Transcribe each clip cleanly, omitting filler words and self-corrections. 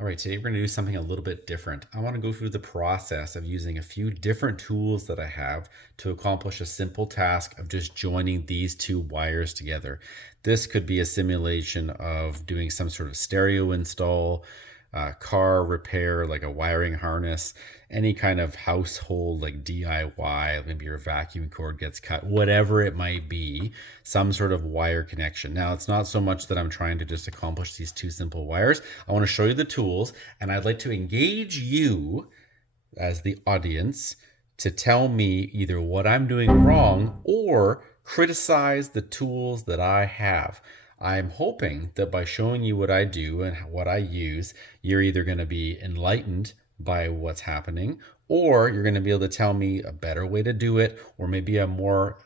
All right, today we're going to do something a little bit different. I want to go through the process of using a few different tools that I have to accomplish a simple task of just joining these two wires together. This could be a simulation of doing some sort of stereo install, car repair, like a wiring harness, any kind of household like DIY, maybe your vacuum cord gets cut, whatever it might be, some sort of wire connection. Now, it's not so much that I'm trying to just accomplish these two simple wires. I want to show you the tools, and I'd like to engage you as the audience to tell me either what I'm doing wrong or criticize the tools that I have. I'm hoping that by showing you what I do and what I use, you're either going to be enlightened by what's happening, or you're going to be able to tell me a better way to do it, or maybe a more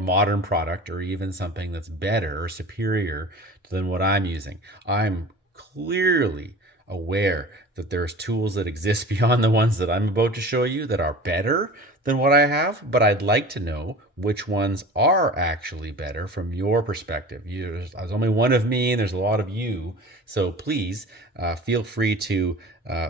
modern product, or even something that's better or superior than what I'm using. I'm clearly aware that there's tools that exist beyond the ones that I'm about to show you that are better than what I have, but I'd like to know which ones are actually better from your perspective. There's only one of me and there's a lot of you, so please feel free to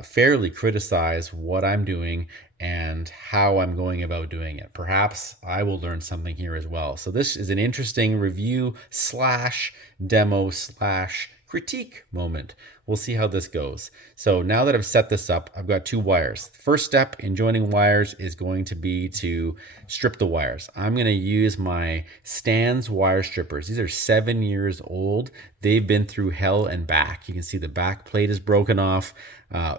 fairly criticize what I'm doing and how I'm going about doing it. Perhaps I will learn something here as well. So this is an interesting review slash demo slash critique moment. We'll see how this goes. So now that I've set this up, I've got two wires. First step in joining wires is going to be to strip the wires. I'm going to use my Stan's wire strippers. These are 7 years old. They've been through hell and back. You can see the back plate is broken off.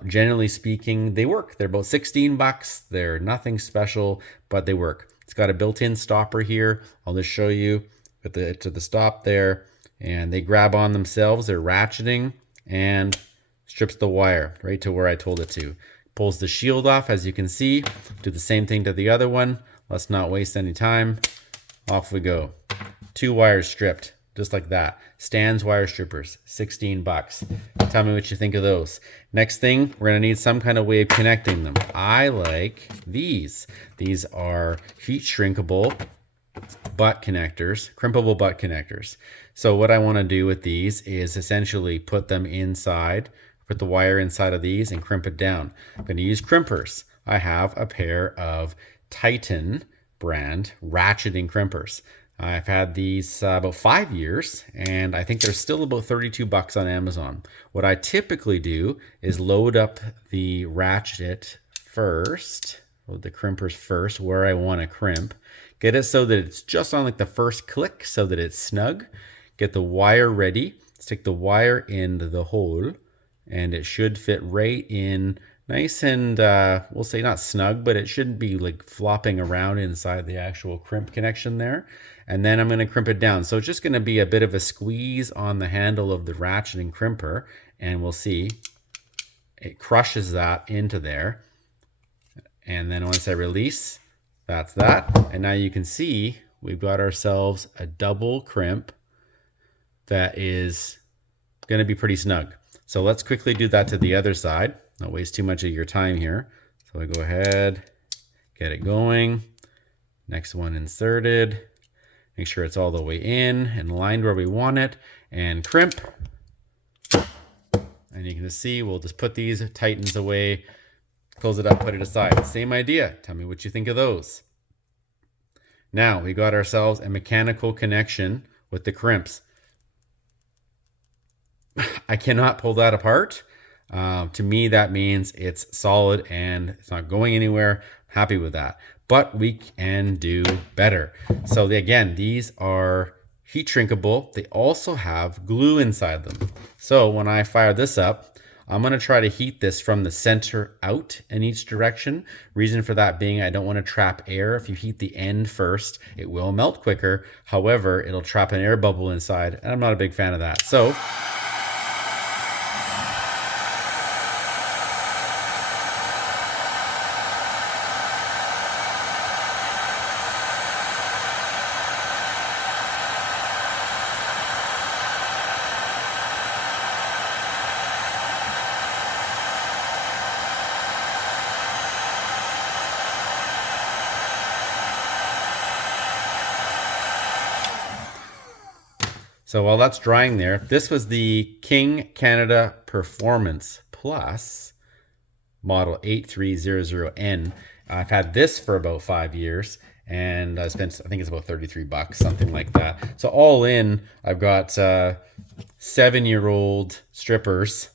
Generally speaking, they work. They're about 16 bucks. They're nothing special, but they work. It's got a built-in stopper here. I'll just show you to the stop there, and they grab on themselves. They're ratcheting and strips the wire right to where I told it to. Pulls the shield off, as you can see. Do the same thing to the other one. Let's not waste any time. Off we go. 2 wires stripped, just like that. Stan's wire strippers, 16 bucks. Tell me what you think of those. Next thing, we're gonna need some kind of way of connecting them. I like these. These are heat shrinkable butt connectors, crimpable butt connectors. So what I want to do with these is essentially put them inside, put the wire inside of these and crimp it down. I'm going to use crimpers. I have a pair of Titan brand ratcheting crimpers. I've had these about 5 years, and I think they're still about 32 bucks on Amazon. What I typically do is load up the ratchet first, load the crimpers first where I want to crimp. Get it so that it's just on like the first click so that it's snug. Get the wire ready. Stick the wire in the hole and it should fit right in nice and we'll say not snug, but it shouldn't be like flopping around inside the actual crimp connection there. And then I'm going to crimp it down. So it's just going to be a bit of a squeeze on the handle of the ratcheting crimper, and we'll see it crushes that into there. And then once I release, that's that. And now you can see we've got ourselves a double crimp that is going to be pretty snug. So let's quickly do that to the other side. Not waste too much of your time here. So I go ahead, get it going. Next one inserted. Make sure it's all the way in and lined where we want it, and crimp. And you can see we'll just put these Titans away, close it up, put it aside. Same idea. Tell me what you think of those. Now we got ourselves a mechanical connection with the crimps. I cannot pull that apart. To me, that means it's solid and it's not going anywhere. Happy with that. But we can do better. So again, these are heat shrinkable. They also have glue inside them. So when I fire this up, I'm going to try to heat this from the center out in each direction. Reason for that being I don't want to trap air. If you heat the end first, it will melt quicker. However, it'll trap an air bubble inside, and I'm not a big fan of that. So So while that's drying there, this was the King Canada Performance Plus model 8300N. I've had this for about 5 years, and I spent, I think it's about 33 bucks, something like that. So all in, I've got 7-year-old strippers,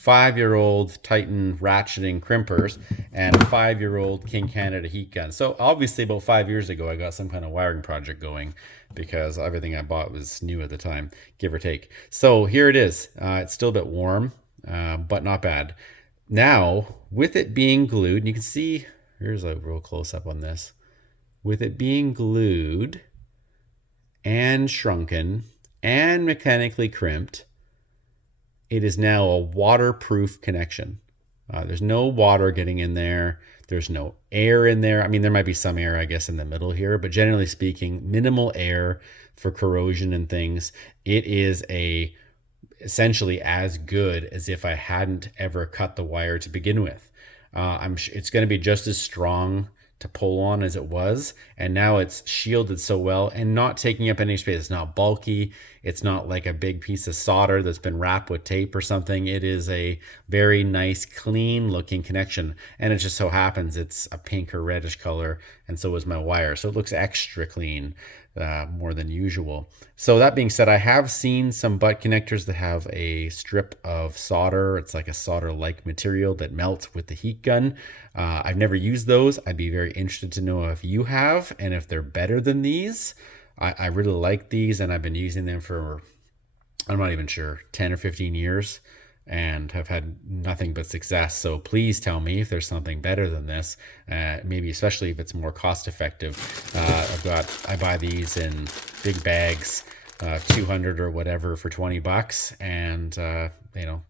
5-year-old Titan ratcheting crimpers, and a 5-year-old King Canada heat gun. So obviously about 5 years ago, I got some kind of wiring project going because everything I bought was new at the time, give or take. So here it is. It's still a bit warm, but not bad. Now, with it being glued, and you can see, here's a real close up on this. With it being glued and shrunken and mechanically crimped, it is now a waterproof connection. There's no water getting in there. There's no air in there. I mean, there might be some air, I guess, in the middle here, but generally speaking, minimal air for corrosion and things. It is essentially as good as if I hadn't ever cut the wire to begin with. It's going to be just as strong to pull on as it was, and now it's shielded so well and not taking up any space. It's not bulky. It's not like a big piece of solder that's been wrapped with tape or something. It is a very nice, clean looking connection, and it just so happens it's a pink or reddish color, and so is my wire, so it looks extra clean, more than usual. So that being said, I have seen some butt connectors that have a strip of solder. It's like a solder-like material that melts with the heat gun. I've never used those. I'd be very interested to know if you have and if they're better than these. I really like these, and I've been using them for, I'm not even sure, 10 or 15 years, and have had nothing but success. So please tell me if there's something better than this, maybe especially if it's more cost effective. I buy these in big bags, 200 or whatever for 20 bucks, and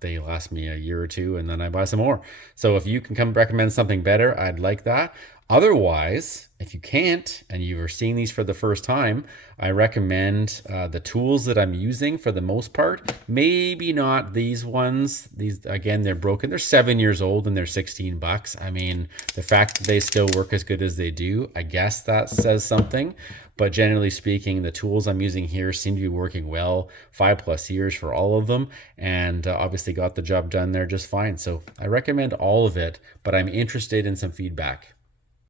they last me a year or two, and then I buy some more. So if you can come recommend something better, I'd like that. Otherwise, if you can't and you are seeing these for the first time, I recommend the tools that I'm using for the most part. Maybe not these ones. These, again, they're broken. They're 7 years old and they're 16 bucks. I mean, the fact that they still work as good as they do, I guess that says something. But generally speaking, the tools I'm using here seem to be working well, 5+ years for all of them, and obviously got the job done there just fine. So I recommend all of it, but I'm interested in some feedback.